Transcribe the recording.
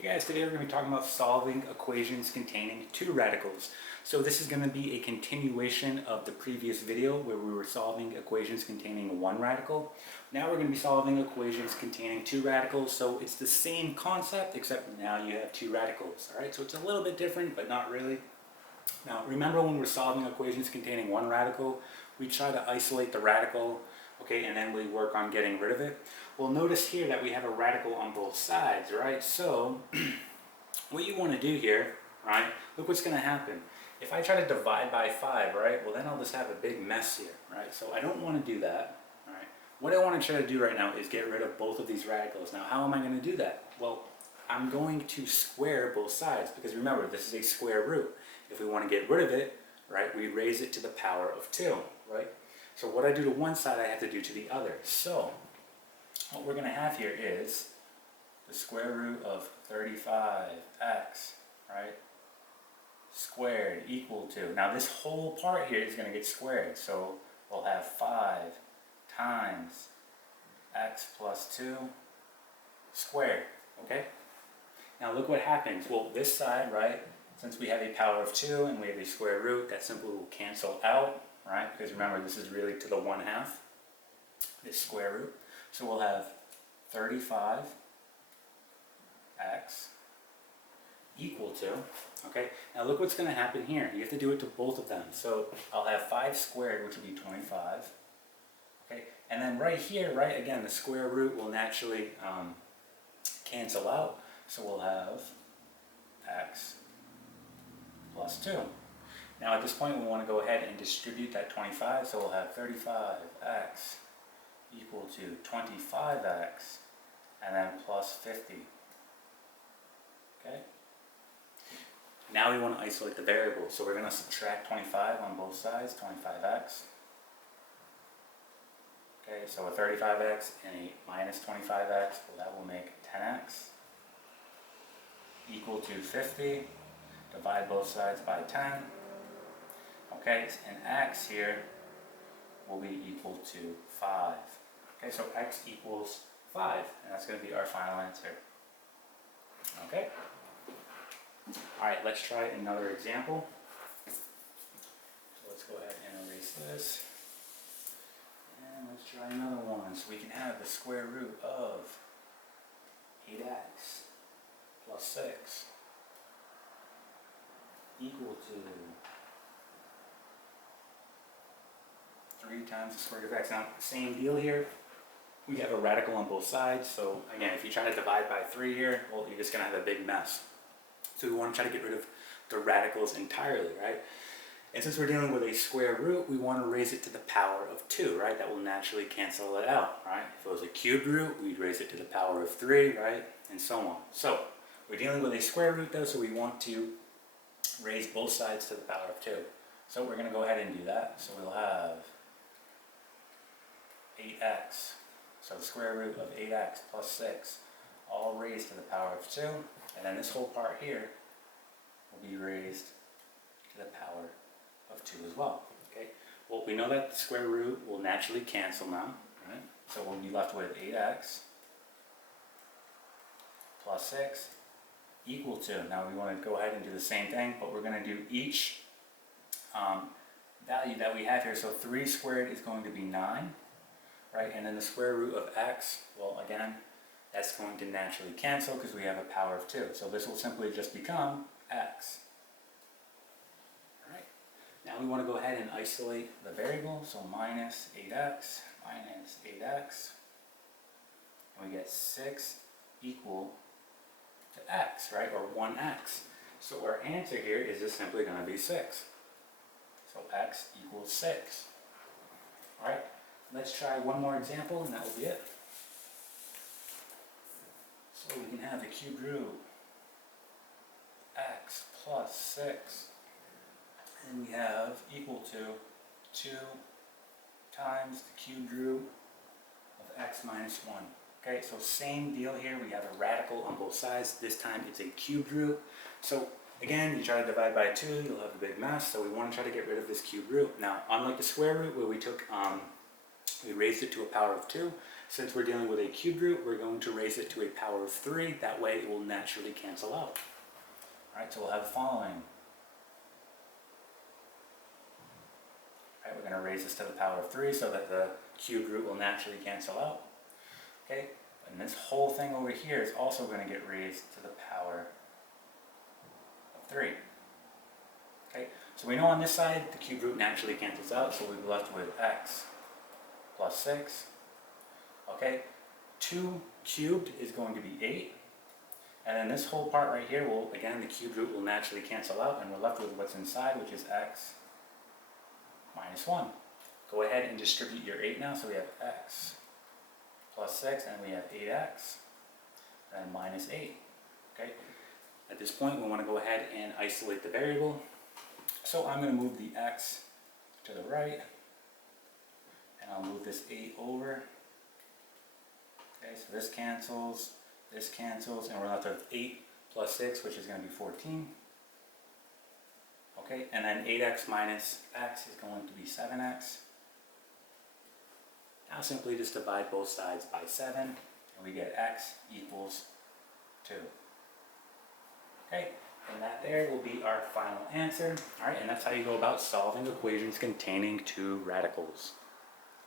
Hey guys, today we're going to be talking about solving equations containing two radicals. So this is going to be a continuation of the previous video where we were solving equations containing one radical. Now we're going to be solving equations containing two radicals, so it's the same concept except now you have two radicals. Alright, so it's a little bit different but not really. Now remember when we're solving equations containing one radical, we try to isolate the radical, okay, and then we work on getting rid of it. Well, notice here that we have a radical on both sides, right? So what you want to do here, right, look what's going to happen. If I try to divide by 5, right, well then I'll just have a big mess here, right? So I don't want to do that, right? What I want to try to do right now is get rid of both of these radicals. Now how am I going to do that? Well, I'm going to square both sides because remember, this is a square root. If we want to get rid of it, right, we raise it to the power of 2, right? So what I do to one side, I have to do to the other. So what we're going to have here is the square root of 35x, right, squared equal to, now this whole part here is going to get squared, so we'll have 5 times x plus 2 squared, okay? Now look what happens. Well, this side, right, since we have a power of 2 and we have a square root, that simply will cancel out, right, because remember this is really to the 1/2, this square root. So we'll have 35x equal to, okay, now look what's going to happen here. You have to do it to both of them. So I'll have 5 squared, which will be 25, okay, and then right here, right, again, the square root will naturally cancel out. So we'll have x plus 2. Now at this point we want to go ahead and distribute that 25, so we'll have 35x equal to 25x and then plus 50. Okay? Now we want to isolate the variable, so we're going to subtract 25 on both sides, 25x. Okay, so a 35x and a minus 25x, well that will make 10x equal to 50. Divide both sides by 10. Okay, and x here will be equal to 5. Okay, so x equals 5, and that's going to be our final answer. Okay? Alright, let's try another example. So let's go ahead and erase this. And let's try another one. So we can have the square root of 8x plus 6 equal to 3 times the square root of x. Now, same deal here. We have a radical on both sides, so again, if you try to divide by 3 here, well, you're just going to have a big mess. So we want to try to get rid of the radicals entirely, right? And since we're dealing with a square root, we want to raise it to the power of 2, right? That will naturally cancel it out, right? If it was a cubed root, we'd raise it to the power of 3, right? And so on. So we're dealing with a square root though, so we want to raise both sides to the power of 2. So we're going to go ahead and do that. So we'll have 8x. So the square root of 8x plus 6, all raised to the power of 2. And then this whole part here will be raised to the power of 2 as well. Okay. Well, we know that the square root will naturally cancel now, right? So we'll be left with 8x plus 6 equal to, now we want to go ahead and do the same thing, but we're going to do each value that we have here. So 3 squared is going to be 9, right? And then the square root of x, well again, that's going to naturally cancel because we have a power of 2. So this will simply just become x. Alright, now we want to go ahead and isolate the variable, so minus 8x, and we get 6 equal to x, right, or 1x. So our answer here is just simply going to be 6. So x equals 6. Alright, let's try one more example and that will be it. So we can have the cubed root x plus 6, and we have equal to 2 times the cubed root of x minus 1. Okay, so same deal here. We have a radical on both sides. This time it's a cubed root. So again, you try to divide by 2, you'll have a big mess. So we want to try to get rid of this cubed root. Now, unlike the square root where we took, we raised it to a power of 2, Since we're dealing with a cubed root, we're going to raise it to a power of 3. That way it will naturally cancel out. Alright, so we'll have the following. Alright, we're going to raise this to the power of 3 so that the cubed root will naturally cancel out. Okay, and this whole thing over here is also going to get raised to the power of 3. Okay, so we know on this side the cube root naturally cancels out, so we're left with x plus 6. Okay, 2 cubed is going to be 8. And then this whole part right here will, again, the cube root will naturally cancel out, and we're left with what's inside, which is x minus 1. Go ahead and distribute your 8 now, so we have x plus 6, and we have 8x, and minus 8. Okay. At this point, we want to go ahead and isolate the variable. So I'm going to move the x to the right, and I'll move this 8 over. Okay, so this cancels, and we're left with 8 plus 6, which is going to be 14. Okay, and then 8x minus x is going to be 7x. Now simply just divide both sides by 7, and we get x equals 2. Okay, and that there will be our final answer. Alright, and that's how you go about solving equations containing two radicals.